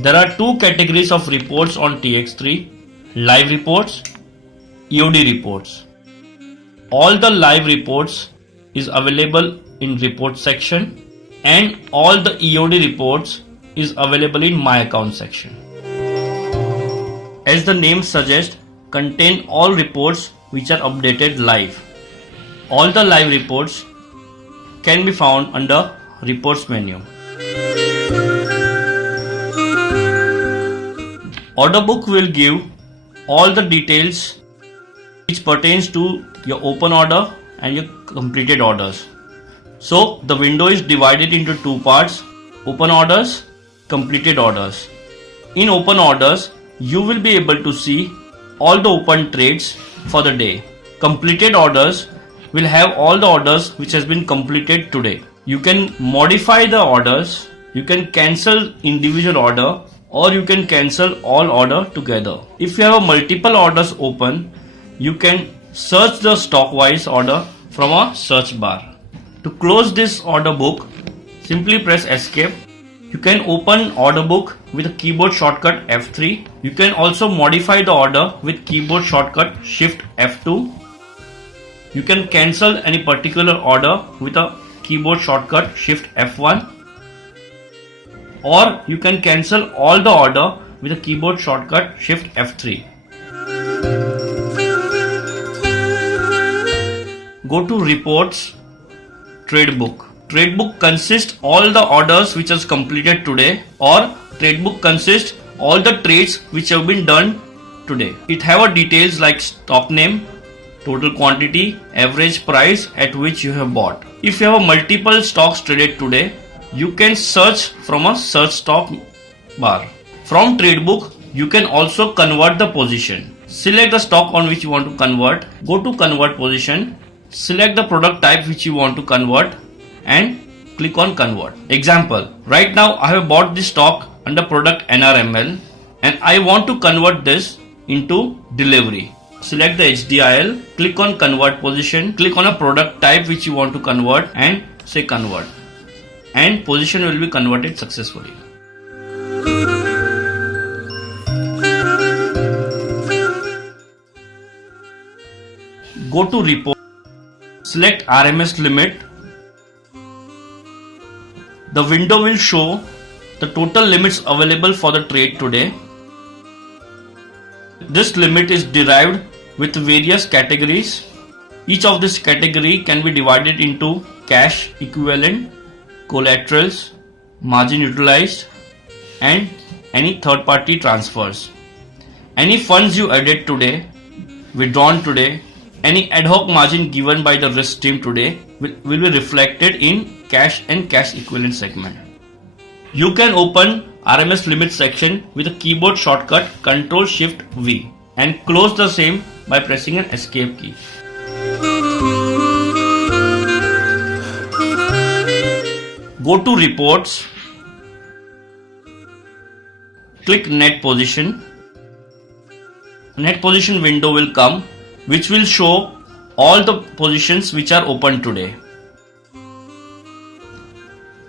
There are two categories of reports on TX3, live reports, EOD reports. All the live reports is available in report section and all the EOD reports is available in my account section. As the name suggests, contain all reports which are updated live. All the live reports can be found under reports menu. Order book will give all the details which pertains to your open order and your completed orders. So the window is divided into two parts: open orders, completed orders. In open orders, you will be able to see all the open trades for the day. Completed orders will have all the orders which has been completed today. You can modify the orders, you can cancel individual order, or you can cancel all order together. If you have multiple orders open, you can search the stock wise order from a search bar. To close this order book, simply press escape. You can open order book with a keyboard shortcut F3. You can also modify the order with keyboard shortcut Shift F2. You can cancel any particular order with a keyboard shortcut Shift F1. Or you can cancel all the order with a keyboard shortcut Shift F3. Go to reports, trade book. Trade book consists all the orders which is completed today, or trade book consists all the trades which have been done today. It have a details like stock name, total quantity, average price at which you have bought. If you have multiple stocks traded today, you can search from a search stock bar. From trade book, you can also convert the position. Select the stock on which you want to convert. Go to convert position. Select the product type which you want to convert and click on convert. Example, right now I have bought this stock under product NRML and I want to convert this into delivery. Select the HDIL, click on convert position, click on a product type which you want to convert and say convert, and position will be converted successfully. Go to report, select RMS limit. The window will show the total limits available for the trade today. This limit is derived with various categories. Each of this category can be divided into cash equivalent, collaterals, margin utilized, and any third party transfers. Any funds you added today, withdrawn today, any ad hoc margin given by the risk team today will be reflected in cash and cash equivalent segment. You can open RMS limit section with a keyboard shortcut Ctrl Shift V and close the same by pressing an escape key. Go to reports, click net position. Net position window will come, which will show all the positions which are open today.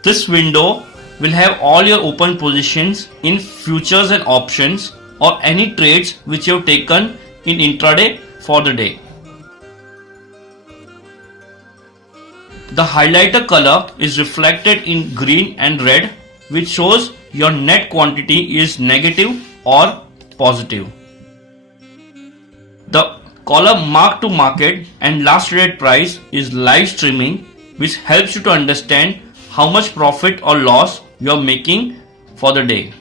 This window will have all your open positions in futures and options or any trades which you have taken in intraday for the day. The highlighter color is reflected in green and red, which shows your net quantity is negative or positive. The column mark to market and last traded price is live streaming, which helps you to understand how much profit or loss you are making for the day.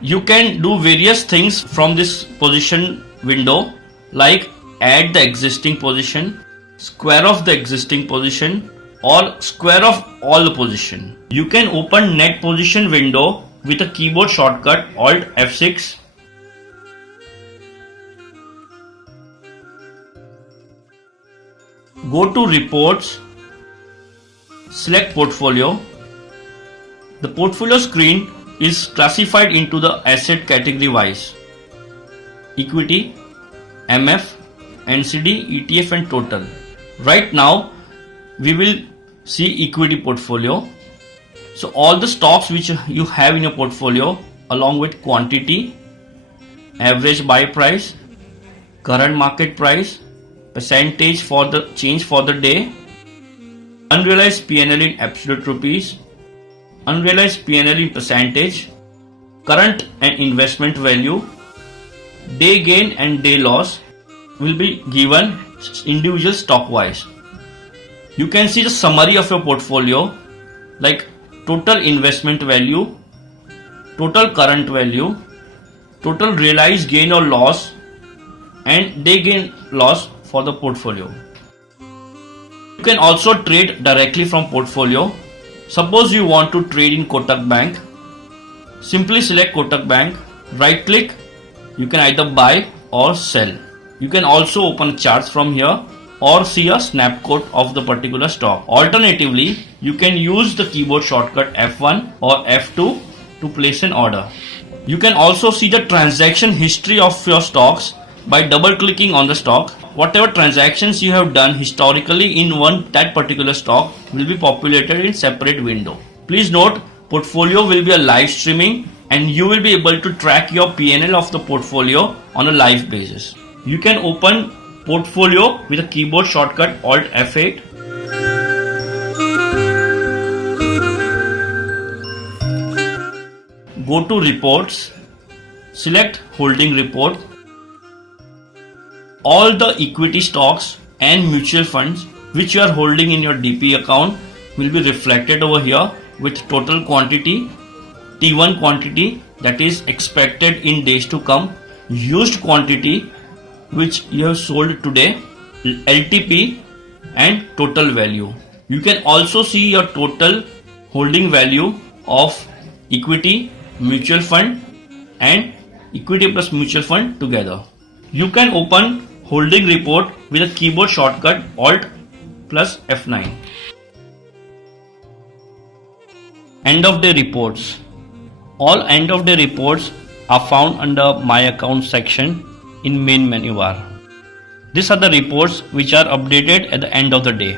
You can do various things from this position window, like add the existing position, square off the existing position, or square off all the position. You can open net position window with a keyboard shortcut Alt F6. Go to reports, select portfolio. The portfolio screen is classified into the asset category wise: equity, MF, NCD, ETF and total. Right now we will see equity portfolio. So all the stocks which you have in your portfolio along with quantity, average buy price, current market price, percentage for the change for the day, unrealized PNL in absolute rupees, unrealized PNL in percentage, current and investment value, day gain and day loss will be given individual stock wise. You can see the summary of your portfolio like total investment value, total current value, total realized gain or loss, and day gain loss for the portfolio. You can also trade directly from portfolio. Suppose you want to trade in Kotak Bank, simply select Kotak Bank, right click, you can either buy or sell. You can also open charts from here or see a snapshot of the particular stock. Alternatively, you can use the keyboard shortcut F1 or F2 to place an order. You can also see the transaction history of your stocks by double clicking on the stock. Whatever transactions you have done historically in that particular stock will be populated in separate window. Please note, portfolio will be a live streaming and you will be able to track your PNL of the portfolio on a live basis. You can open portfolio with a keyboard shortcut Alt F8. Go to reports, select holding report. All the equity stocks and mutual funds which you are holding in your DP account will be reflected over here with total quantity, T1 quantity that is expected in days to come, used quantity which you have sold today, LTP and total value. You can also see your total holding value of equity, mutual fund and equity plus mutual fund together. You can open holding report with a keyboard shortcut Alt plus F9. End of day reports. All end of day reports are found under My Account section in main menu bar. These are the reports which are updated at the end of the day.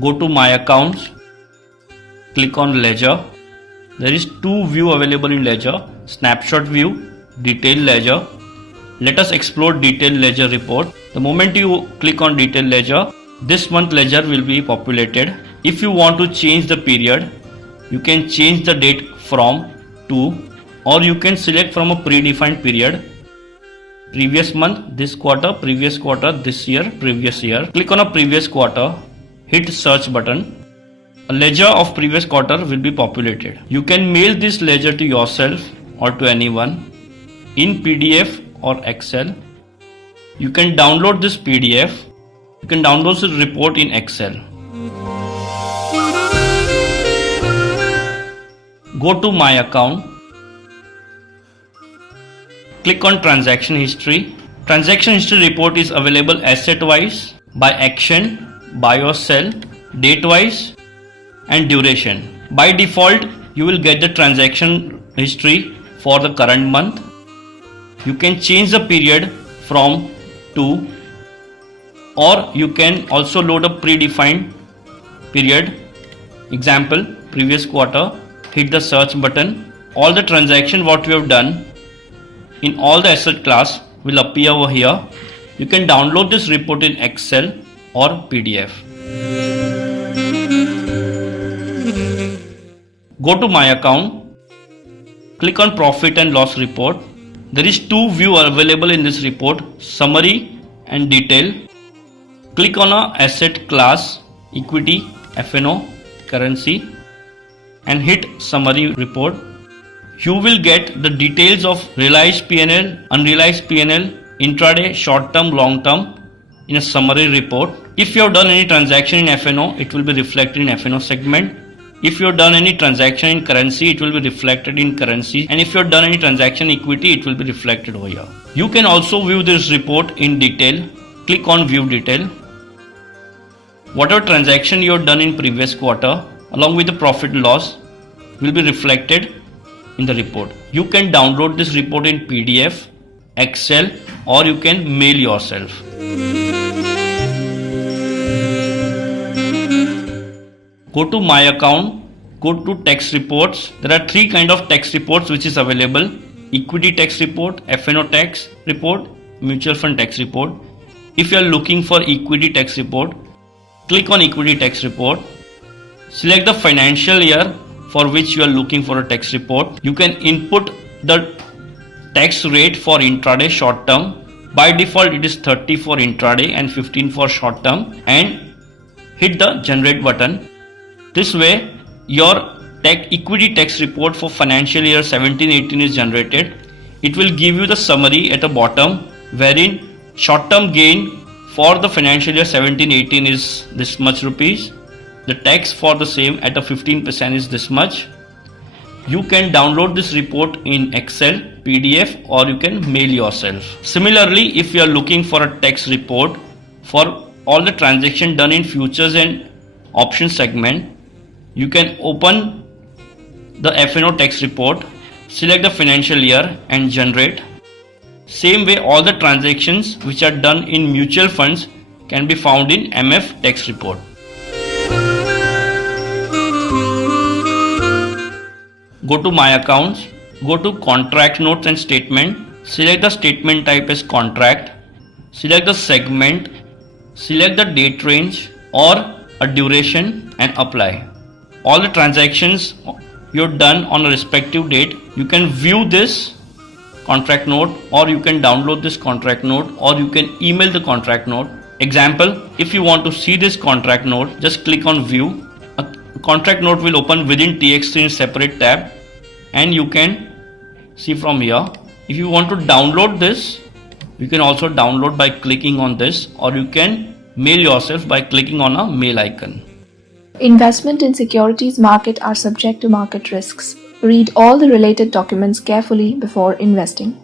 Go to My Accounts, click on Ledger. There is two view available in Ledger, snapshot view, detailed ledger. Let us explore detailed ledger report. The moment you click on detailed ledger, this month ledger will be populated. If you want to change the period, you can change the date from to, or you can select from a predefined period. Previous month, this quarter, previous quarter, this year, previous year. Click on a previous quarter, hit search button. A ledger of previous quarter will be populated. You can mail this ledger to yourself or to anyone in PDF or Excel. You can download this PDF. You can download this report in Excel. Go to My Account. Click on Transaction History. Transaction History report is available asset wise, by action, buy or sell, date wise and duration. By default, you will get the transaction history for the current month. You can change the period from to, or you can also load a predefined period. Example, previous quarter. Hit the search button. All the transaction what you have done in all the asset class will appear over here. You can download this report in Excel or PDF. Go to My Account. Click on Profit and Loss Report. There is two view available in this report, summary and detail. Click on a asset class, equity, FNO, currency and hit summary report. You will get the details of realized PNL, unrealized PNL, intraday, short term, long term in a summary report. If you have done any transaction in FNO, it will be reflected in FNO segment. If you have done any transaction in currency, it will be reflected in currency. And if you have done any transaction in equity, it will be reflected over here. You can also view this report in detail. Click on View Detail. Whatever transaction you have done in previous quarter, along with the profit and loss, will be reflected in the report. You can download this report in PDF, Excel, or you can mail yourself. Go to My Account, go to Tax Reports. There are three kind of tax reports which is available: Equity Tax Report, F&O Tax Report, Mutual Fund Tax Report. If you are looking for Equity Tax Report, click on Equity Tax Report. Select the financial year for which you are looking for a tax report. You can input the tax rate for intraday short term. By default it is 30 for intraday and 15 for short term, and hit the generate button. This way your equity tax report for financial year 17-18 is generated. It will give you the summary at the bottom, wherein short term gain for the financial year 17-18 is this much rupees. The tax for the same at a 15% is this much. You can download this report in Excel, PDF, or you can mail yourself. Similarly, if you are looking for a tax report for all the transaction done in futures and options segment, you can open the F&O tax report, select the financial year and generate. Same way, all the transactions which are done in mutual funds can be found in MF tax report. Go to My Accounts, go to Contract Notes and Statement, select the statement type as contract, select the segment, select the date range or a duration and apply. All the transactions you've done on a respective date, you can view this contract note, or you can download this contract note, or you can email the contract note. Example, if you want to see this contract note, just click on view. A contract note will open within TXT in separate tab and you can see from here. If you want to download this, you can also download by clicking on this, or you can mail yourself by clicking on a mail icon. Investment in securities market are subject to market risks. Read all the related documents carefully before investing.